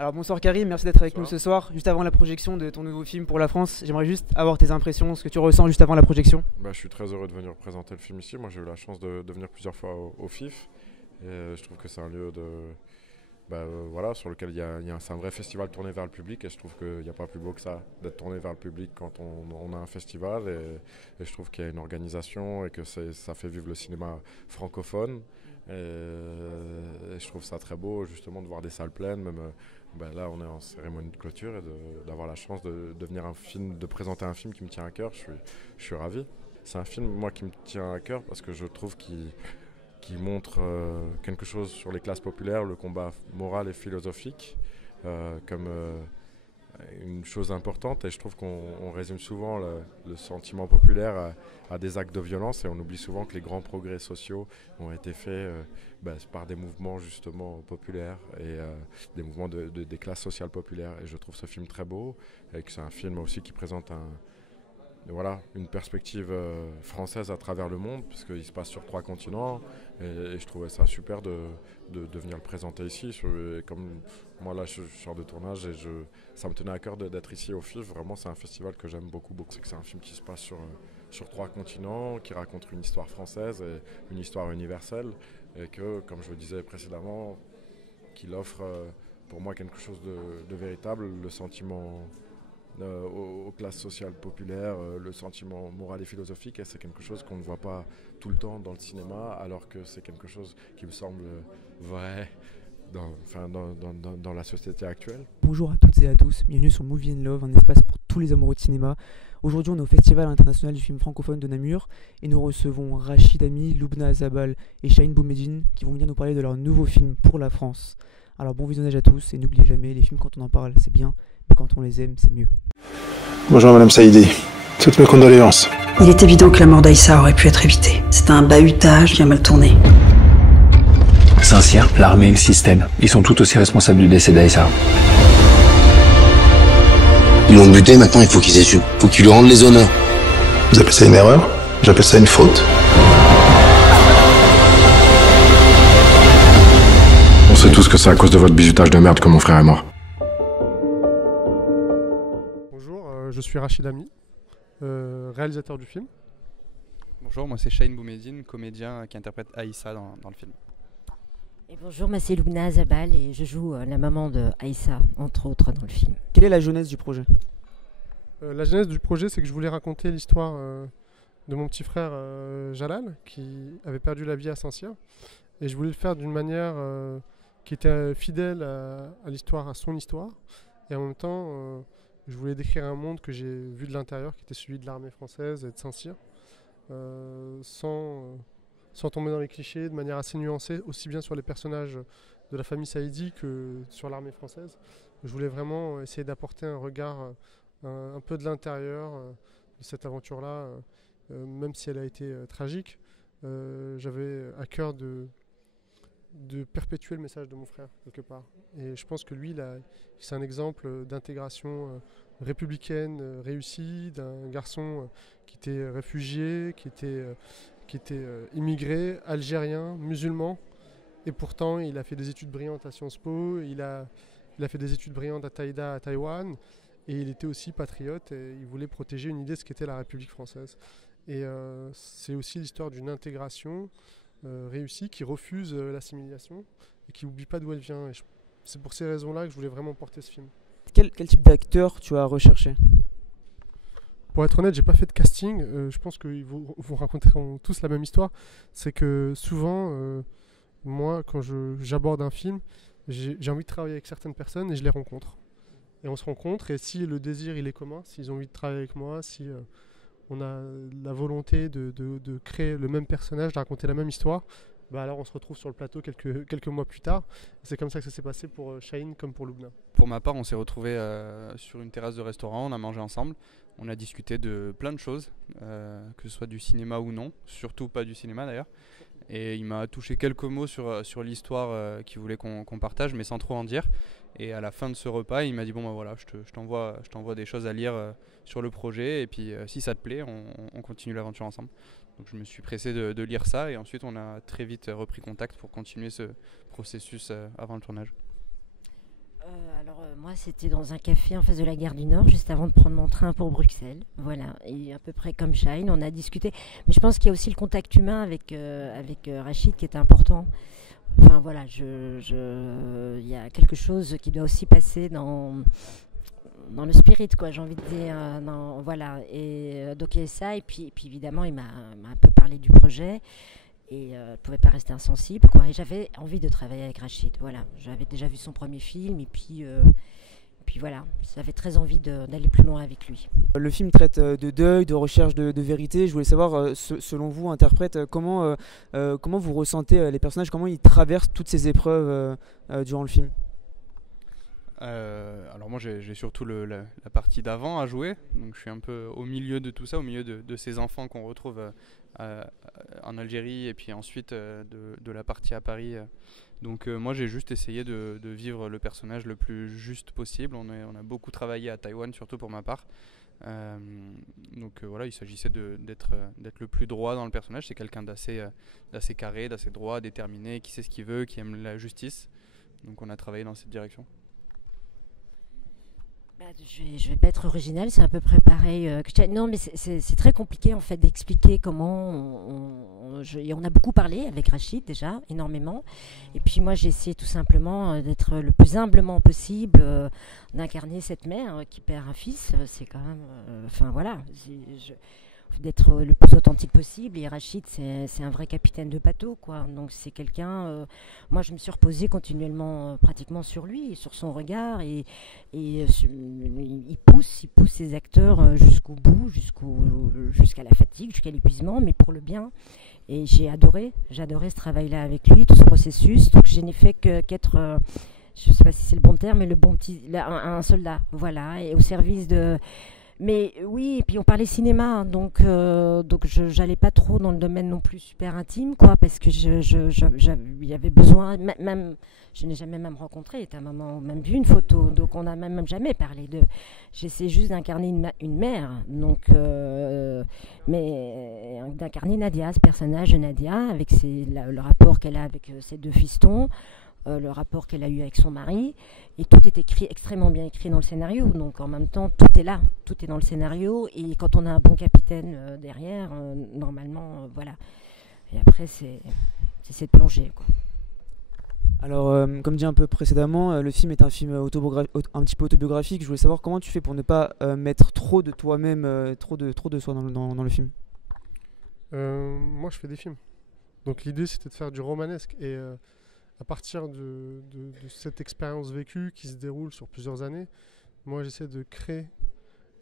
Alors bonsoir Karim, merci d'être avec nous Bonsoir. ce soir. Juste avant la projection de ton nouveau film pour la France, j'aimerais juste avoir tes impressions, ce que tu ressens juste avant la projection. Je suis très heureux de venir présenter le film ici. Moi, j'ai eu la chance de venir plusieurs fois au FIF. Et je trouve que c'est un lieu voilà, sur lequel c'est un vrai festival tourné vers le public. Et je trouve qu'il n'y a pas plus beau que ça d'être tourné vers le public quand on a un festival. Et je trouve qu'il y a une organisation et que ça fait vivre le cinéma francophone. Et je trouve ça très beau justement de voir des salles pleines. Même là, on est en cérémonie de clôture et d'avoir la chance de venir de présenter un film qui me tient à cœur. Je suis ravi. C'est un film, moi, qui me tient à cœur parce que je trouve qu'il montre quelque chose sur les classes populaires, le combat moral et philosophique, comme une chose importante. Et je trouve qu'on résume souvent le sentiment populaire à des actes de violence, et on oublie souvent que les grands progrès sociaux ont été faits par des mouvements justement populaires et des mouvements des classes sociales populaires. Et je trouve ce film très beau, et que c'est un film aussi qui présente une perspective française à travers le monde, puisqu'il se passe sur 3 continents, et je trouvais ça super de venir le présenter ici. Et comme moi là je sors de tournage, et ça me tenait à cœur d'être ici au FIF. Vraiment, c'est un festival que j'aime beaucoup. C'est un film qui se passe sur 3 continents, qui raconte une histoire française et une histoire universelle, et que, comme je le disais précédemment, qu'il offre pour moi quelque chose de véritable, le sentiment aux classes sociales populaires, le sentiment moral et philosophique. Et c'est quelque chose qu'on ne voit pas tout le temps dans le cinéma, alors que c'est quelque chose qui me semble vrai dans la société actuelle. Bonjour à toutes et à tous, bienvenue sur Movie and Love, un espace pour tous les amoureux de cinéma. Aujourd'hui, on est au Festival international du film francophone de Namur et nous recevons Rachid Ami, Loubna Azabal et Chahine Boumediene qui vont venir nous parler de leur nouveau film pour la France. Alors bon visionnage à tous, et n'oubliez jamais, les films, quand on en parle c'est bien, mais quand on les aime c'est mieux. Bonjour Madame Saïdi, toutes mes condoléances. Il est évident que la mort d'Aïssa aurait pu être évitée. C'est un bahutage bien mal tourné. Saint-Cyr, l'armée et le système, ils sont tout aussi responsables du décès d'Aïssa. Ils l'ont buté, maintenant il faut qu'ils assument. Faut qu'ils lui rendent les honneurs. Vous appelez ça une erreur? J'appelle ça une faute. On sait tous que c'est à cause de votre bizutage de merde que mon frère est mort. Bonjour, je suis Rachid Ami, réalisateur du film. Bonjour, moi c'est Chahine Boumediene, comédien qui interprète Aïssa dans le film. Et bonjour, moi c'est Loubna Azabal et je joue la maman de Aïssa, entre autres, dans le film. Quelle est la jeunesse du projet ? La genèse du projet, c'est que je voulais raconter l'histoire de mon petit frère Jalal, qui avait perdu la vie à Saint-Cyr. Et je voulais le faire d'une manière qui était fidèle à l'histoire, à son histoire. Et en même temps, je voulais décrire un monde que j'ai vu de l'intérieur, qui était celui de l'armée française et de Saint-Cyr, sans tomber dans les clichés, de manière assez nuancée, aussi bien sur les personnages de la famille Saïdi que sur l'armée française. Je voulais vraiment essayer d'apporter un regard un peu de l'intérieur de cette aventure-là, même si elle a été tragique. J'avais à cœur de perpétuer le message de mon frère, quelque part. Et je pense que lui, c'est un exemple d'intégration républicaine réussie, d'un garçon qui était réfugié, qui était immigré, algérien, musulman, et pourtant il a fait des études brillantes à Sciences Po, il a fait des études brillantes à Taïda, à Taïwan, et il était aussi patriote, et il voulait protéger une idée de ce qu'était la République française. Et c'est aussi l'histoire d'une intégration réussie qui refuse l'assimilation et qui n'oublie pas d'où elle vient. Et c'est pour ces raisons-là que je voulais vraiment porter ce film. Quel type d'acteur tu as recherché ? Pour être honnête, j'ai pas fait de casting. Je pense qu'ils vous raconteront tous la même histoire. C'est que souvent, moi, quand j'aborde un film, j'ai envie de travailler avec certaines personnes et je les rencontre. Et on se rencontre, et si le désir il est commun, s'ils ont envie de travailler avec moi, si on a la volonté de créer le même personnage, de raconter la même histoire, alors on se retrouve sur le plateau quelques mois plus tard. C'est comme ça que ça s'est passé pour Chahine comme pour Loubna. Pour ma part, on s'est retrouvés sur une terrasse de restaurant, on a mangé ensemble, on a discuté de plein de choses, que ce soit du cinéma ou non, surtout pas du cinéma d'ailleurs. Et il m'a touché quelques mots sur l'histoire qu'il voulait qu'on partage, mais sans trop en dire. Et à la fin de ce repas, il m'a dit voilà, je t'envoie des choses à lire sur le projet, et puis si ça te plaît, on continue l'aventure ensemble. Donc je me suis pressé de lire ça, et ensuite on a très vite repris contact pour continuer ce processus avant le tournage. Alors moi c'était dans un café en face de la gare du Nord, juste avant de prendre mon train pour Bruxelles. Voilà, et à peu près comme Shine, on a discuté. Mais je pense qu'il y a aussi le contact humain avec Rachid qui est important. Enfin voilà, il y a quelque chose qui doit aussi passer dans le spirit, quoi, j'ai envie de dire. Voilà, et donc il y a ça, et puis évidemment il m'a un peu parlé du projet. Et ne pouvait pas rester insensible, quoi. Et j'avais envie de travailler avec Rachid, voilà. J'avais déjà vu son premier film, et puis voilà, j'avais très envie d'aller plus loin avec lui. Le film traite de deuil, de recherche de vérité. Je voulais savoir, selon vous, interprète, comment vous ressentez les personnages, comment ils traversent toutes ces épreuves durant le film. Alors moi j'ai surtout la partie d'avant à jouer, donc je suis un peu au milieu de tout ça, au milieu de ces enfants qu'on retrouve en Algérie, et puis ensuite de la partie à Paris. Donc moi j'ai juste essayé de vivre le personnage le plus juste possible. On a beaucoup travaillé à Taïwan, surtout pour ma part. Donc voilà, il s'agissait d'être le plus droit dans le personnage. C'est quelqu'un d'assez carré, d'assez droit, déterminé, qui sait ce qu'il veut, qui aime la justice. Donc on a travaillé dans cette direction. Je vais pas être originale, c'est à peu près pareil. Non, mais c'est très compliqué en fait d'expliquer comment. On a beaucoup parlé avec Rachid déjà, énormément. Et puis moi j'ai essayé tout simplement d'être le plus humblement possible, d'incarner cette mère qui perd un fils. C'est quand même. Enfin voilà. D'être le plus authentique possible, et Rachid c'est un vrai capitaine de bateau, quoi. Donc c'est quelqu'un, moi je me suis reposée continuellement pratiquement sur lui, sur son regard, et il pousse ses acteurs jusqu'au bout, jusqu'à la fatigue, jusqu'à l'épuisement, mais pour le bien. Et j'ai adoré ce travail-là avec lui, tout ce processus. Donc je n'ai fait qu'être je ne sais pas si c'est le bon terme, mais un soldat, voilà, et au service de. Mais oui, et puis on parlait cinéma, donc je n'allais pas trop dans le domaine non plus super intime, quoi, parce que il y avait besoin, même je n'ai jamais même rencontré, à un moment même vu une photo, donc on n'a même jamais parlé de. J'essaie juste d'incarner une mère, donc mais d'incarner Nadia, ce personnage de Nadia, avec le rapport qu'elle a avec ses deux fistons. Le rapport qu'elle a eu avec son mari, et tout est écrit, extrêmement bien écrit dans le scénario, donc en même temps tout est là, tout est dans le scénario, et quand on a un bon capitaine derrière, normalement voilà, et après c'est de plonger, quoi. Alors comme dit un peu précédemment, le film est un film un petit peu autobiographique. Je voulais savoir comment tu fais pour ne pas mettre trop de toi-même, trop de soi dans le film. Moi je fais des films, donc l'idée c'était de faire du romanesque, et à partir de cette expérience vécue qui se déroule sur plusieurs années, moi j'essaie de créer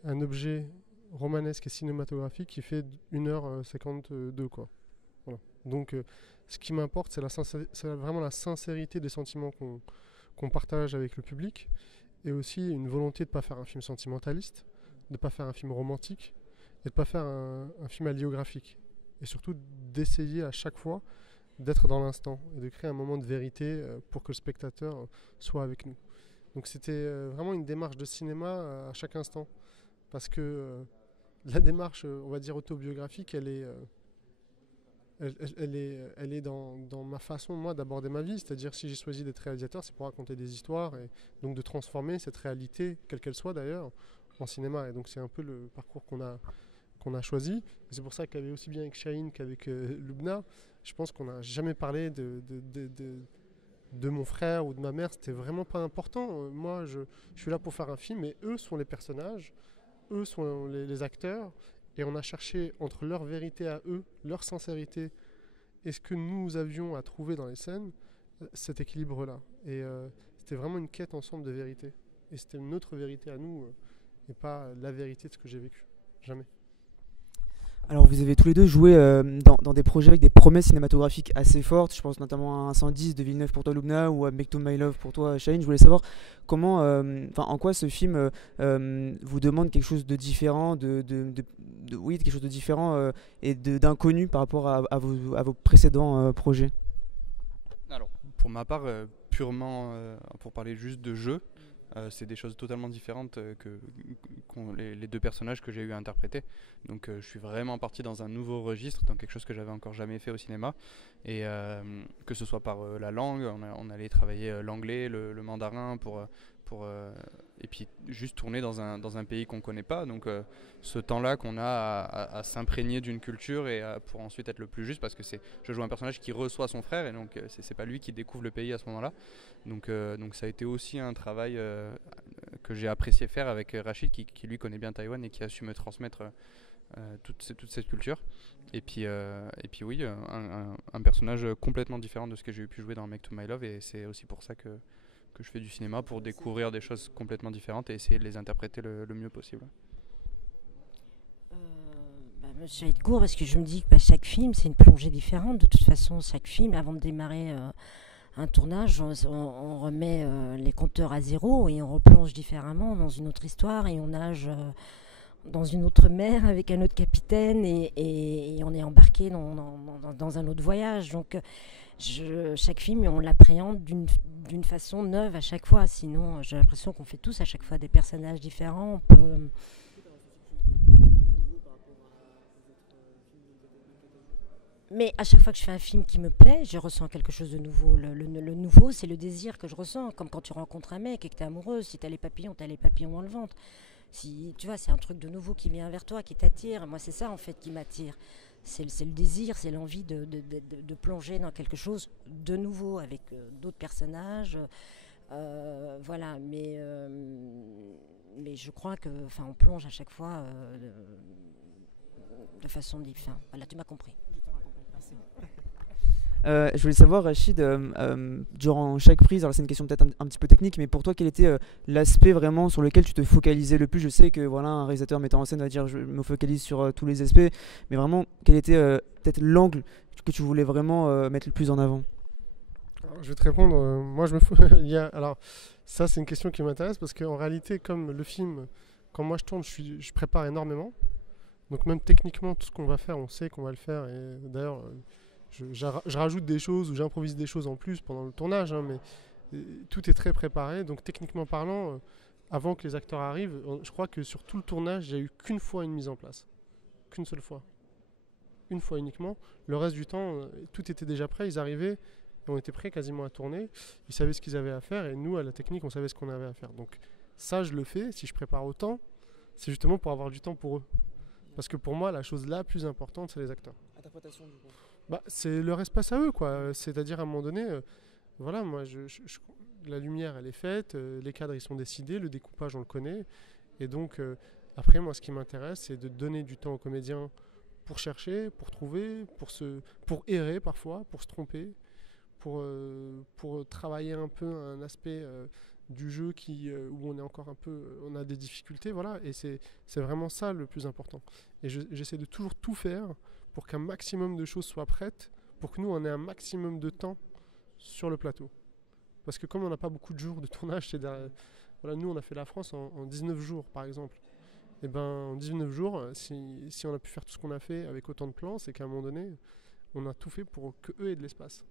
un objet romanesque et cinématographique qui fait 1h52, quoi. Voilà. Donc ce qui m'importe, c'est vraiment la sincérité des sentiments qu'on partage avec le public, et aussi une volonté de ne pas faire un film sentimentaliste, de ne pas faire un film romantique, et de ne pas faire un film hagiographique. Et surtout d'essayer à chaque fois d'être dans l'instant et de créer un moment de vérité pour que le spectateur soit avec nous. Donc c'était vraiment une démarche de cinéma à chaque instant, parce que la démarche, on va dire autobiographique, elle est dans ma façon, moi, d'aborder ma vie. C'est-à-dire, si j'ai choisi d'être réalisateur, c'est pour raconter des histoires, et donc de transformer cette réalité, quelle qu'elle soit d'ailleurs, en cinéma. Et donc c'est un peu le parcours qu'on a choisi. C'est pour ça qu'avec aussi bien avec Shaheen qu'avec Lubna, je pense qu'on n'a jamais parlé de mon frère ou de ma mère. C'était vraiment pas important. Moi, je suis là pour faire un film, et eux sont les personnages, eux sont les acteurs, et on a cherché entre leur vérité à eux, leur sincérité, et ce que nous avions à trouver dans les scènes, cet équilibre-là. Et c'était vraiment une quête ensemble de vérité. Et c'était notre vérité à nous, et pas la vérité de ce que j'ai vécu. Jamais. Alors vous avez tous les deux joué dans des projets avec des promesses cinématographiques assez fortes. Je pense notamment à 110 de Villeneuve pour toi, Lubna, ou à Make to My Love pour toi, Shaheen. Je voulais savoir en quoi ce film vous demande quelque chose de différent, oui, quelque chose de différent et d'inconnu par rapport à vos précédents projets. Alors pour ma part, purement pour parler juste de jeu, c'est des choses totalement différentes que les deux personnages que j'ai eu à interpréter. Donc je suis vraiment parti dans un nouveau registre, dans quelque chose que j'avais encore jamais fait au cinéma. Et que ce soit par la langue, on allait travailler l'anglais, le mandarin pour et puis juste tourner dans un pays qu'on ne connaît pas. Donc ce temps-là qu'on a à s'imprégner d'une culture et pour ensuite être le plus juste, parce que je joue un personnage qui reçoit son frère et donc c'est pas lui qui découvre le pays à ce moment-là. Donc ça a été aussi un travail que j'ai apprécié faire avec Rachid qui lui connaît bien Taïwan et qui a su me transmettre toute cette culture. Et puis oui, un personnage complètement différent de ce que j'ai pu jouer dans Make to My Love, et c'est aussi pour ça que je fais du cinéma, pour découvrir des choses complètement différentes et essayer de les interpréter le mieux possible. Je vais être court parce que je me dis que chaque film c'est une plongée différente. De toute façon, chaque film, avant de démarrer un tournage, on remet les compteurs à zéro et on replonge différemment dans une autre histoire et on nage dans une autre mer avec un autre capitaine et on est embarqué dans un autre voyage. Donc chaque film, on l'appréhende d'une façon neuve à chaque fois. Sinon, j'ai l'impression qu'on fait tous à chaque fois des personnages différents. Mais à chaque fois que je fais un film qui me plaît, je ressens quelque chose de nouveau. Le nouveau, c'est le désir que je ressens, comme quand tu rencontres un mec et que tu es amoureuse. Si tu as les papillons dans le ventre. Si, tu vois, c'est un truc de nouveau qui vient vers toi, qui t'attire. Moi, c'est ça, en fait, qui m'attire. C'est le désir, c'est l'envie de plonger dans quelque chose de nouveau, avec d'autres personnages. Voilà, mais je crois qu'on plonge à chaque fois de façon différente. Voilà, tu m'as compris. Je voulais savoir, Rachid, durant chaque prise, alors c'est une question peut-être un petit peu technique, mais pour toi, quel était l'aspect vraiment sur lequel tu te focalisais le plus? Je sais que voilà, un réalisateur metteur en scène va dire je me focalise sur tous les aspects, mais vraiment, quel était peut-être l'angle que tu voulais vraiment mettre le plus en avant? Alors, je vais te répondre. Moi, alors, ça, c'est une question qui m'intéresse parce qu'en réalité, comme le film, quand moi je tourne, je prépare énormément. Donc même techniquement, tout ce qu'on va faire, on sait qu'on va le faire. Et d'ailleurs, je rajoute des choses ou j'improvise des choses en plus pendant le tournage, hein, mais tout est très préparé. Donc techniquement parlant, avant que les acteurs arrivent, je crois que sur tout le tournage, il n'y a eu qu'une fois une mise en place. Qu'une seule fois. Une fois uniquement. Le reste du temps, tout était déjà prêt. Ils arrivaient et on était prêts quasiment à tourner. Ils savaient ce qu'ils avaient à faire et nous, à la technique, on savait ce qu'on avait à faire. Donc ça, je le fais. Si je prépare autant, c'est justement pour avoir du temps pour eux. Parce que pour moi, la chose la plus importante, c'est les acteurs. Interprétation du coup. C'est leur espace à eux, quoi. C'est-à-dire, à un moment donné, voilà, moi, la lumière, elle est faite, les cadres, ils sont décidés, le découpage, on le connaît. Et donc, après, moi, ce qui m'intéresse, c'est de donner du temps aux comédiens pour chercher, pour trouver, pour errer parfois, pour se tromper, pour travailler un peu un aspect du jeu où on est encore un peu, on a des difficultés, voilà. Et c'est vraiment ça le plus important. Et j'essaie de toujours tout faire pour qu'un maximum de choses soient prêtes, pour que nous, on ait un maximum de temps sur le plateau. Parce que comme on n'a pas beaucoup de jours de tournage, voilà, nous, on a fait la France en 19 jours, par exemple. Et ben, en 19 jours, si on a pu faire tout ce qu'on a fait avec autant de plans, c'est qu'à un moment donné, on a tout fait pour qu'eux aient de l'espace.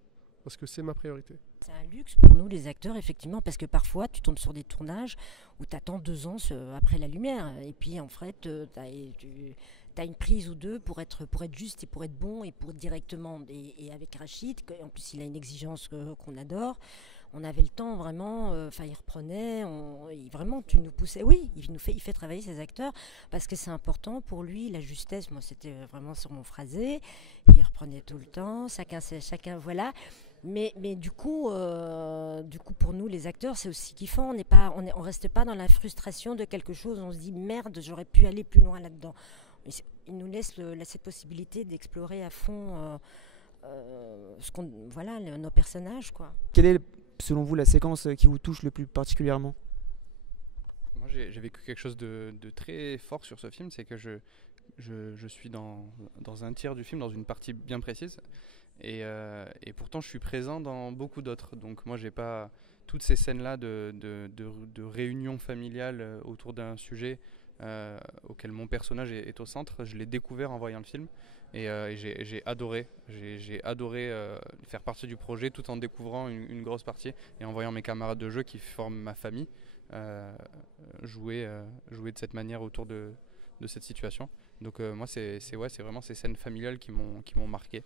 Parce que c'est ma priorité. C'est un luxe pour nous, les acteurs, effectivement, parce que parfois, tu tombes sur des tournages où tu attends 2 ans après la lumière. Et puis, en fait, tu as une prise ou deux pour être juste et pour être bon et pour directement. Et avec Rachid, en plus, il a une exigence qu'on adore. On avait le temps vraiment, il reprenait, vraiment tu nous poussais, oui, il fait travailler ses acteurs parce que c'est important pour lui, la justesse, moi c'était vraiment sur mon phrasé, il reprenait tout le temps, chacun voilà, mais du coup pour nous les acteurs c'est aussi kiffant, on reste pas dans la frustration de quelque chose, on se dit merde j'aurais pu aller plus loin là-dedans, il nous laisse cette possibilité d'explorer à fond nos personnages quoi. Quelle est selon vous la séquence qui vous touche le plus particulièrement? Moi j'ai vécu quelque chose de très fort sur ce film, c'est que je suis dans un tiers du film, dans une partie bien précise, et pourtant je suis présent dans beaucoup d'autres. Donc moi j'ai pas toutes ces scènes là de réunion familiale autour d'un sujet auquel mon personnage est au centre, je l'ai découvert en voyant le film. Et j'ai adoré faire partie du projet tout en découvrant une grosse partie et en voyant mes camarades de jeu qui forment ma famille jouer de cette manière autour de cette situation. Donc moi c'est vraiment ces scènes familiales qui m'ont marqué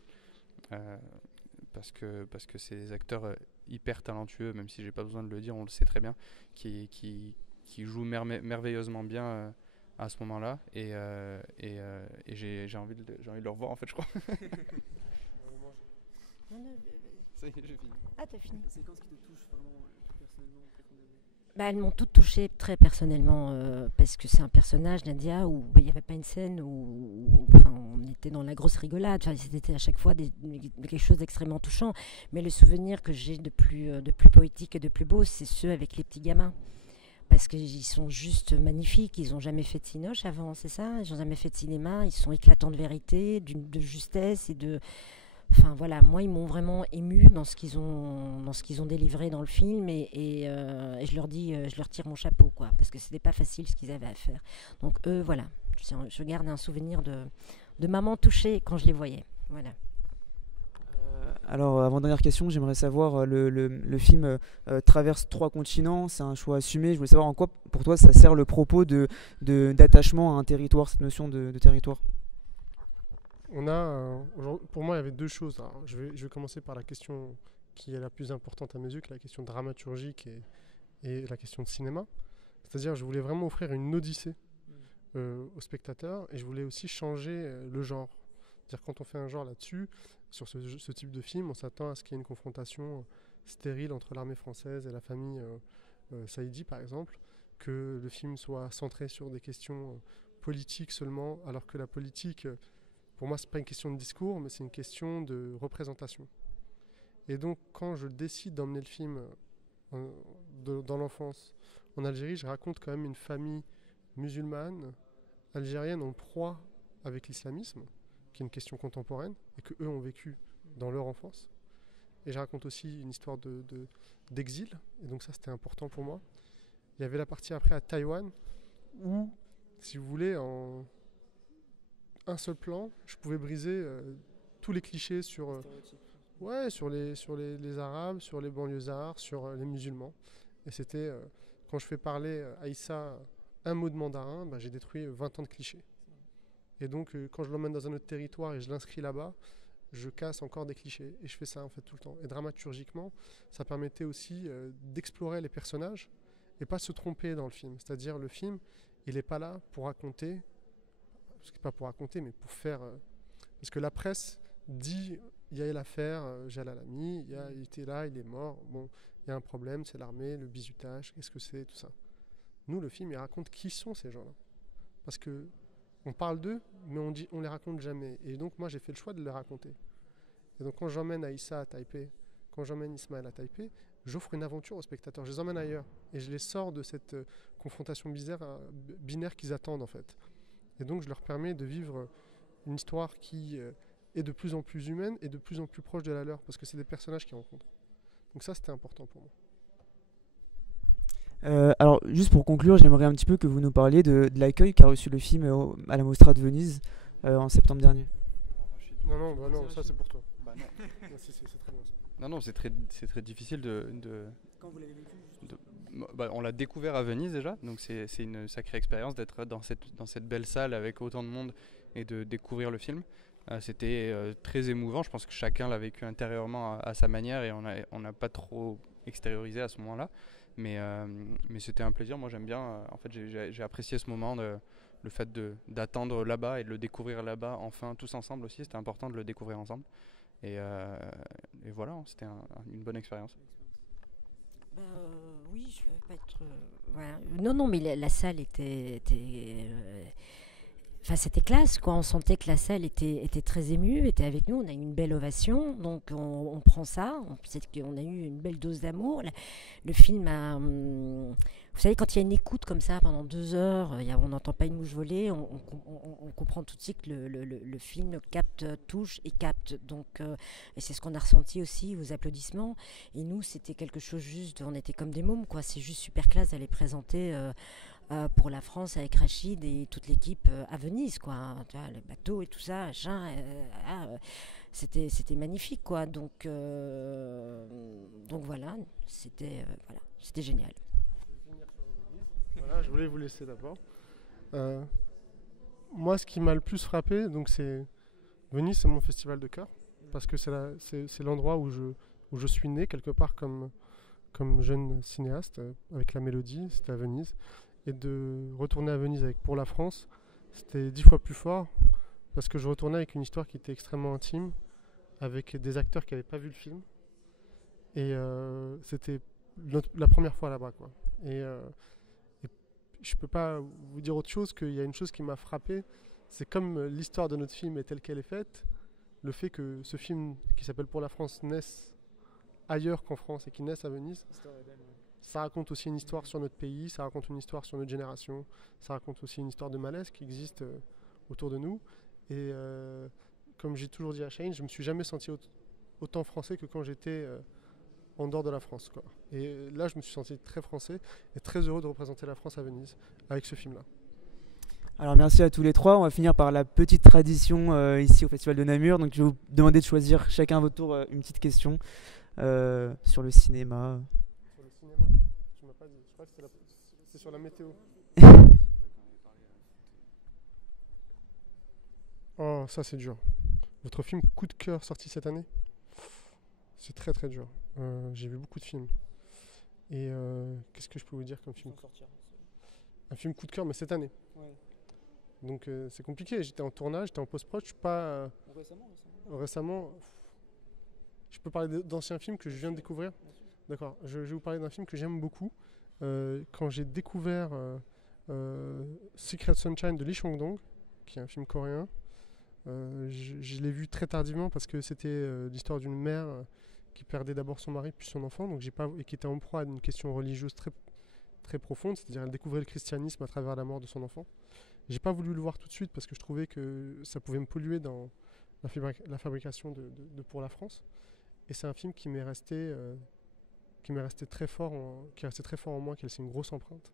parce que c'est des acteurs hyper talentueux, même si j'ai pas besoin de le dire, on le sait très bien, qui joue merveilleusement bien à ce moment-là. Et j'ai envie de le revoir, en fait, je crois. Ça y est, j'ai fini. Ah, t'as fini. Les séquences qui te touchent vraiment personnellement, profondément. Elles m'ont toutes touchée très personnellement parce que c'est un personnage, Nadia, où il n'y avait pas une scène où on était dans la grosse rigolade. Enfin, c'était à chaque fois quelque chose d'extrêmement touchant. Mais le souvenir que j'ai de plus poétique et de plus beau, c'est ceux avec les petits gamins. Parce qu'ils sont juste magnifiques. Ils n'ont jamais fait de cinoche avant, c'est ça ? Ils n'ont jamais fait de cinéma. Ils sont éclatants de vérité, de justesse et de... Enfin voilà, moi ils m'ont vraiment ému dans ce qu'ils ont délivré dans le film et je leur dis, je leur tire mon chapeau quoi, parce que c'était pas facile ce qu'ils avaient à faire. Donc eux voilà, je garde un souvenir de maman touchée quand je les voyais. Voilà. Alors avant-dernière question, j'aimerais savoir, le film traverse 3 continents, c'est un choix assumé. Je voulais savoir en quoi pour toi ça sert le propos d'attachement à un territoire, cette notion de territoire. Pour moi, il y avait 2 choses. Alors, je vais commencer par la question qui est la plus importante à mes yeux, qui est la question dramaturgique et la question de cinéma. C'est-à-dire, je voulais vraiment offrir une odyssée aux spectateurs et je voulais aussi changer le genre. C'est-à-dire, quand on fait un genre là-dessus, sur ce type de film, on s'attend à ce qu'il y ait une confrontation stérile entre l'armée française et la famille Saïdi, par exemple, que le film soit centré sur des questions politiques seulement, alors que la politique... Pour moi, ce n'est pas une question de discours, mais c'est une question de représentation. Et donc, quand je décide d'emmener le film dans l'enfance en Algérie, je raconte quand même une famille musulmane, algérienne en proie avec l'islamisme, qui est une question contemporaine, et qu'eux ont vécu dans leur enfance. Et je raconte aussi une histoire d'exil, et donc ça, c'était important pour moi. Il y avait la partie après à Taïwan, où, si vous voulez, en un seul plan, je pouvais briser tous les clichés sur les Arabes, sur les banlieusards, sur les musulmans. Et c'était, quand je fais parler à Issa un mot de mandarin, j'ai détruit 20 ans de clichés. Et donc, quand je l'emmène dans un autre territoire et je l'inscris là-bas, je casse encore des clichés. Et je fais ça en fait tout le temps. Et dramaturgiquement, ça permettait aussi d'explorer les personnages et pas se tromper dans le film. C'est-à-dire, le film, il n'est pas là pour raconter... pas pour raconter, mais pour faire... parce que la presse dit, il y a l'affaire Jalal Ami, il était là, il est mort, bon, il y a un problème, c'est l'armée, le bizutage, qu'est-ce que c'est, tout ça. Nous, le film, il raconte qui sont ces gens-là. Parce que on parle d'eux, mais on les raconte jamais. Et donc, moi, j'ai fait le choix de les raconter. Et donc, quand j'emmène Aïssa à Taipei, quand j'emmène Ismaël à Taipei, j'offre une aventure aux spectateurs, je les emmène ailleurs. Et je les sors de cette confrontation binaire qu'ils attendent, en fait. Et donc, je leur permets de vivre une histoire qui est de plus en plus humaine et de plus en plus proche de la leur, parce que c'est des personnages qu'ils rencontrent. Donc ça, c'était important pour moi. Alors, juste pour conclure, j'aimerais un petit peu que vous nous parliez de l'accueil qu'a reçu le film à la Mostra de Venise en septembre dernier. Non, ça c'est pour toi. Bah non. C'est très bien ça. Non, c'est très difficile de... Quand vous l'avez vécu on l'a découvert à Venise déjà, donc c'est une sacrée expérience d'être dans cette belle salle avec autant de monde et de découvrir le film. C'était très émouvant, je pense que chacun l'a vécu intérieurement à sa manière et on n'a pas trop extériorisé à ce moment-là, mais c'était un plaisir. Moi j'aime bien, en fait j'ai apprécié ce moment, le fait d'attendre là-bas et de le découvrir là-bas enfin tous ensemble aussi, c'était important de le découvrir ensemble et voilà, c'était une bonne expérience. Oui, je ne vais pas être... voilà. Non, mais la salle était Enfin, c'était classe, quoi. On sentait que la salle était très émue, était avec nous. On a eu une belle ovation, donc on prend ça. On a eu une belle dose d'amour. Le film a... Vous savez, quand il y a une écoute comme ça pendant 2 heures, on n'entend pas une mouche voler, on comprend tout de suite que le film touche et capte. Donc, et c'est ce qu'on a ressenti aussi aux applaudissements. Et nous, c'était quelque chose juste... On était comme des mômes, quoi. C'est juste super classe d'aller présenter... pour la France avec Rachid et toute l'équipe à Venise, quoi. Tu vois, le bateau et tout ça, c'était magnifique, quoi. Donc voilà, c'était génial. Voilà, je voulais vous laisser d'abord. Moi, ce qui m'a le plus frappé, donc c'est Venise, c'est mon festival de cœur, parce que c'est l'endroit où où je suis né quelque part comme jeune cinéaste, avec La Mélodie, c'était à Venise. Et de retourner à Venise avec Pour la France, c'était 10 fois plus fort, parce que je retournais avec une histoire qui était extrêmement intime, avec des acteurs qui n'avaient pas vu le film. Et c'était la première fois là-bas, quoi. Et je peux pas vous dire autre chose qu'il y a une chose qui m'a frappé, c'est comme l'histoire de notre film est telle qu'elle est faite, le fait que ce film qui s'appelle Pour la France naisse ailleurs qu'en France et qui naisse à Venise, ça raconte aussi une histoire sur notre pays, ça raconte une histoire sur notre génération, ça raconte aussi une histoire de malaise qui existe autour de nous. Et comme j'ai toujours dit à Shane, je me suis jamais senti autant français que quand j'étais en dehors de la France, quoi. Et là, je me suis senti très français et très heureux de représenter la France à Venise avec ce film-là. Alors merci à tous les trois. On va finir par la petite tradition ici au Festival de Namur. Donc je vais vous demander de choisir chacun à votre tour une petite question sur le cinéma. Sur le cinéma, tu m'as pas dit. Je crois que c'est sur la météo. Oh, ça c'est dur. Votre film coup de cœur sorti cette année? C'est très très dur. J'ai vu beaucoup de films. Et qu'est-ce que je peux vous dire comme film? Un film coup de cœur, mais cette année. Ouais. Donc c'est compliqué. J'étais en tournage, j'étais en post-prod. Je suis pas. Récemment. Je peux parler d'anciens films que je viens de découvrir. D'accord. Je vais vous parler d'un film que j'aime beaucoup. Quand j'ai découvert Secret Sunshine de Lee Chang-dong, qui est un film coréen, je l'ai vu très tardivement parce que c'était l'histoire d'une mère qui perdait d'abord son mari puis son enfant, donc et qui était en proie à une question religieuse très, très profonde, c'est-à-dire elle découvrait le christianisme à travers la mort de son enfant. J'ai pas voulu le voir tout de suite parce que je trouvais que ça pouvait me polluer dans la fabrication de Pour la France. Et c'est un film qui m'est resté très fort en moi, qui a laissé une grosse empreinte.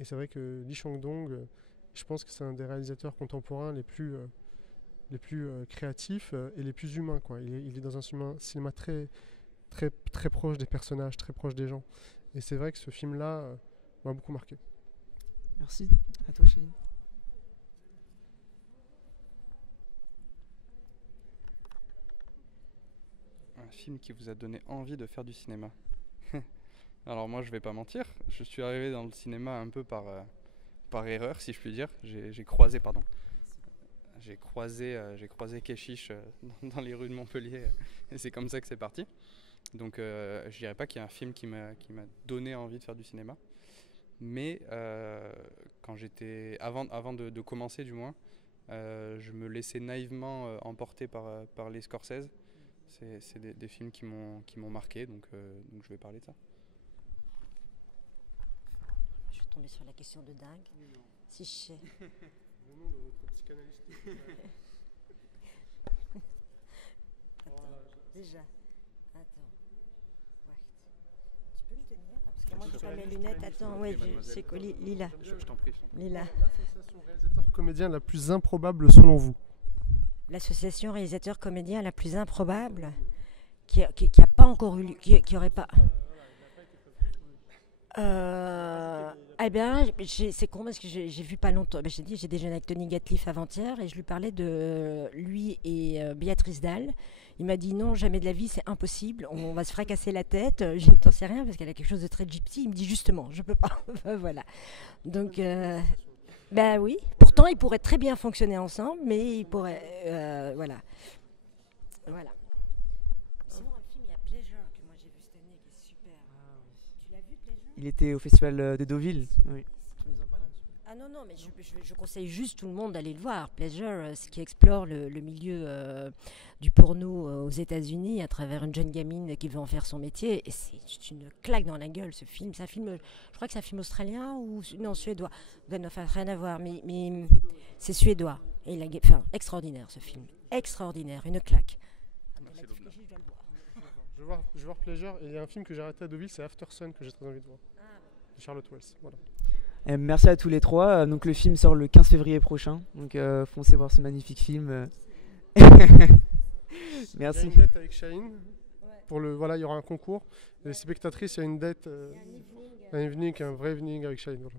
Et c'est vrai que Lee Chang-dong, je pense que c'est un des réalisateurs contemporains les plus créatifs et les plus humains, quoi. Il est dans un cinéma très, très, très proche des personnages, très proche des gens. Et c'est vrai que ce film-là m'a beaucoup marqué. Merci. À toi, Chéline. Un film qui vous a donné envie de faire du cinéma. Alors moi, je vais pas mentir, je suis arrivé dans le cinéma un peu par erreur, si je puis dire. J'ai croisé Keshish dans les rues de Montpellier et c'est comme ça que c'est parti. Donc je dirais pas qu'il y a un film qui m'a donné envie de faire du cinéma, mais quand avant de commencer du moins, je me laissais naïvement emporter par les Scorsese. C'est des films qui m'ont marqué, donc je vais parler de ça. Je suis tombée sur la question de dingue. Si je sais. Le nom de votre psychanalyste. Attends, déjà. Attends. Ouais. Tu peux me tenir? Parce que moi, je pas mes lunettes. Attends, ouais, c'est quoi? Lila. Je t'en prie. Lila. L'association réalisateur-comédien la plus improbable selon vous? L'association réalisateur-comédien la plus improbable qui a pas encore eu lieu, qui aurait pas. Eh bien, c'est con parce que j'ai vu pas longtemps. Ben, j'ai déjeuné avec Tony Gatliff avant-hier et je lui parlais de lui et Béatrice Dalle. Il m'a dit non, jamais de la vie, c'est impossible. On va se fracasser la tête. J'ai dit, t'en sais rien parce qu'elle a quelque chose de très gypsy. Il me dit justement, je peux pas. Voilà. Donc, ben oui. Pourtant, ils pourraient très bien fonctionner ensemble, mais ils pourraient, voilà. Sinon, un film, il y a Pleasure que moi j'ai vu cette année qui est super. Tu l'as vu, Pleasure? Il était au festival de Deauville. Oui. Ah non, mais je conseille juste tout le monde d'aller le voir. Pleasure, ce qui explore le milieu du porno aux États-Unis à travers une jeune gamine qui veut en faire son métier. Et c'est une claque dans la gueule, ce film. C'est un film, je crois que c'est un film australien ou non, suédois. Enfin, rien à voir, mais c'est suédois. Et extraordinaire ce film. Extraordinaire, une claque. Je vais voir Pleasure. Et il y a un film que j'ai arrêté à Deauville, c'est After Sun, que j'ai très envie de voir. De Charlotte Wells. Voilà. Merci à tous les trois. Donc le film sort le 15 février prochain. Donc foncez voir ce magnifique film. Merci. Il y a une date avec Shaheen. Voilà, il y aura un concours. Et les spectatrices, il y a une date, un evening, un vrai evening avec Shaheen. Voilà.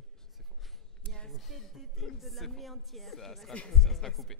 Il y a un speed dating de la nuit entière. Ça sera coupé.